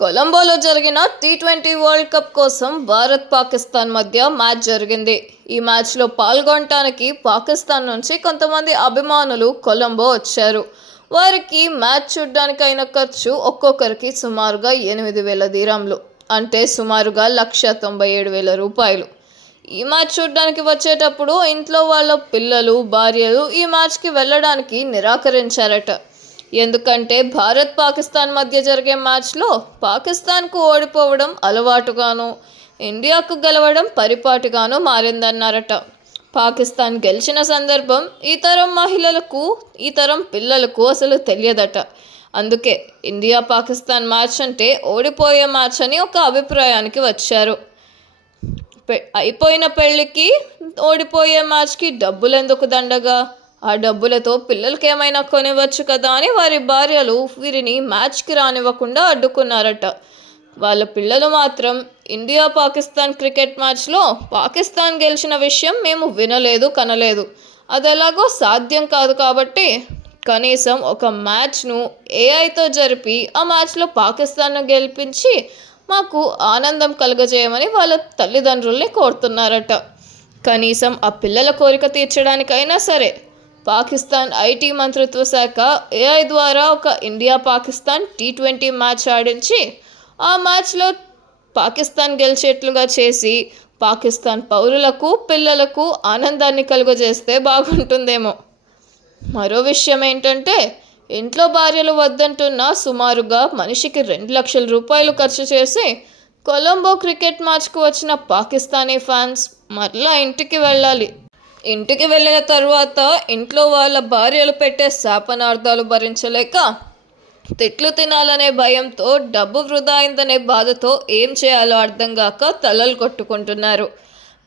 కొలంబోలో జరిగిన T20 world cup కోసం భారత్ పాకిస్తాన్ మధ్య మ్యాచ్ జరిగింది. ఈ మ్యాచ్లో పాల్గొనడానికి పాకిస్తాన్ నుంచి కొంతమంది అభిమానులు కొలంబో వచ్చారు. వారికి మ్యాచ్ చూడడానికి అయిన ఖర్చు ఒక్కొక్కరికి సుమారుగా 8,000 దీరాంలు, అంటే సుమారుగా 1,97,000 రూపాయలు. ఈ మ్యాచ్ చూడడానికి వచ్చేటప్పుడు ఇంట్లో వాళ్ళ పిల్లలు, భార్యలు ఈ మ్యాచ్కి వెళ్ళడానికి నిరాకరించారట. ఎందుకంటే భారత్ పాకిస్తాన్ మధ్య జరిగే మ్యాచ్లో పాకిస్తాన్కు ఓడిపోవడం అలవాటుగాను, ఇండియాకు గెలవడం పరిపాటిగాను మారిందన్నారట. పాకిస్తాన్ గెలిచిన సందర్భం ఈ తరం మహిళలకు, ఈ తరం పిల్లలకు అసలు తెలియదట. అందుకే ఇండియా పాకిస్తాన్ మ్యాచ్ అంటే ఓడిపోయే మ్యాచ్ అని ఒక అభిప్రాయానికి వచ్చారు. అయిపోయిన పెళ్ళికి ఓడిపోయే మ్యాచ్కి డబ్బులెందుకు దండగా, ఆ డబ్బులతో పిల్లలకి ఏమైనా కొనివ్వచ్చు కదా అని వారి భార్యలు వీరిని మ్యాచ్కి రానివ్వకుండా అడ్డుకున్నారట. వాళ్ళ పిల్లలు మాత్రం ఇండియా పాకిస్తాన్ క్రికెట్ మ్యాచ్లో పాకిస్తాన్ గెలిచిన విషయం మేము వినలేదు, కనలేదు, అది ఎలాగో సాధ్యం కాదు, కాబట్టి కనీసం ఒక మ్యాచ్ను ఏఐతో జరిపి ఆ మ్యాచ్లో పాకిస్తాన్ను గెలిపించి మాకు ఆనందం కలుగజేయమని వాళ్ళ తల్లిదండ్రుల్ని కోరుతున్నారట. కనీసం ఆ పిల్లల కోరిక తీర్చడానికైనా సరే పాకిస్తాన్ ఐటీ మంత్రిత్వ శాఖ ఏఐ ద్వారా ఒక ఇండియా పాకిస్తాన్ టీ20 మ్యాచ్ ఆడించి ఆ మ్యాచ్లో పాకిస్తాన్ గెలిచేట్లుగా చేసి పాకిస్తాన్ పౌరులకు, పిల్లలకు ఆనందాన్ని కలుగజేస్తే బాగుంటుందేమో. మరో విషయం ఏంటంటే, ఇంట్లో భార్యలు వద్దంటున్న సుమారుగా మనిషికి 2 లక్షల రూపాయలు ఖర్చు చేసి కొలంబో క్రికెట్ మ్యాచ్కు వచ్చిన పాకిస్తానీ ఫ్యాన్స్ మరలా ఇంటికి వెళ్ళాలి. ఇంటికి వెళ్ళిన తర్వాత ఇంట్లో వాళ్ళ భార్యలు పెట్టే శాపనార్థాలు భరించలేక తిట్లు తినాలనే భయంతో, డబ్బు వృధా అయిందనే బాధతో ఏం చేయాలో అర్థం కాక తలలు కొట్టుకుంటున్నారు.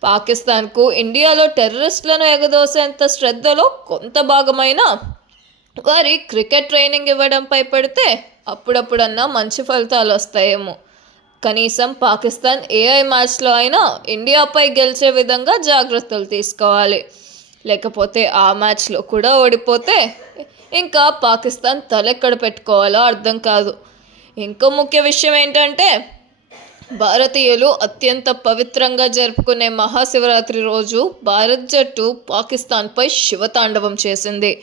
పాకిస్తాన్కు ఇండియాలో టెర్రరిస్టులను ఎగదోసేంత శ్రద్ధలో కొంత భాగమైన వారి క్రికెట్ ట్రైనింగ్ ఇవ్వడంపై పెడితే అప్పుడప్పుడన్నా మంచి ఫలితాలు వస్తాయేమో. కనీసం పాకిస్తాన్ ఏఐ మ్యాచ్లో అయినా ఇండియాపై గెలిచే విధంగా జాగ్రత్తలు తీసుకోవాలి. లేకపోతే ఆ మ్యాచ్లో కూడా ఓడిపోతే ఇంకా పాకిస్తాన్ తలెక్కడ పెట్టుకోవాలో అర్థం కాదు. ఇంకో ముఖ్య విషయం ఏంటంటే, భారతీయులు అత్యంత పవిత్రంగా జరుపుకునే మహాశివరాత్రి రోజు భారత్ జట్టు పాకిస్తాన్పై శివతాండవం చేసింది.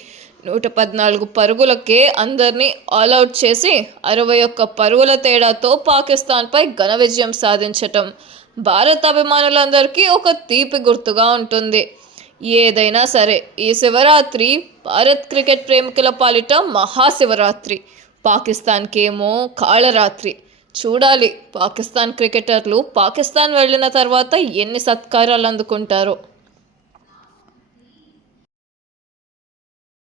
114 పరుగులకే అందరినీ ఆల్అవుట్ చేసి 61 పరుగుల తేడాతో పాకిస్తాన్పై ఘన విజయం సాధించటం భారత్ అభిమానులందరికీ ఒక తీపి గుర్తుగా ఉంటుంది. ఏదైనా సరే ఈ శివరాత్రి భారత్ క్రికెట్ ప్రేమికుల పాలిట మహాశివరాత్రి, పాకిస్తాన్కి ఏమో కాళరాత్రి. చూడాలి పాకిస్తాన్ క్రికెటర్లు పాకిస్తాన్ వెళ్ళిన తర్వాత ఎన్ని సత్కారాలు అందుకుంటారో.